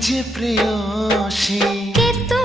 যে প্রেয়সী কিন্তু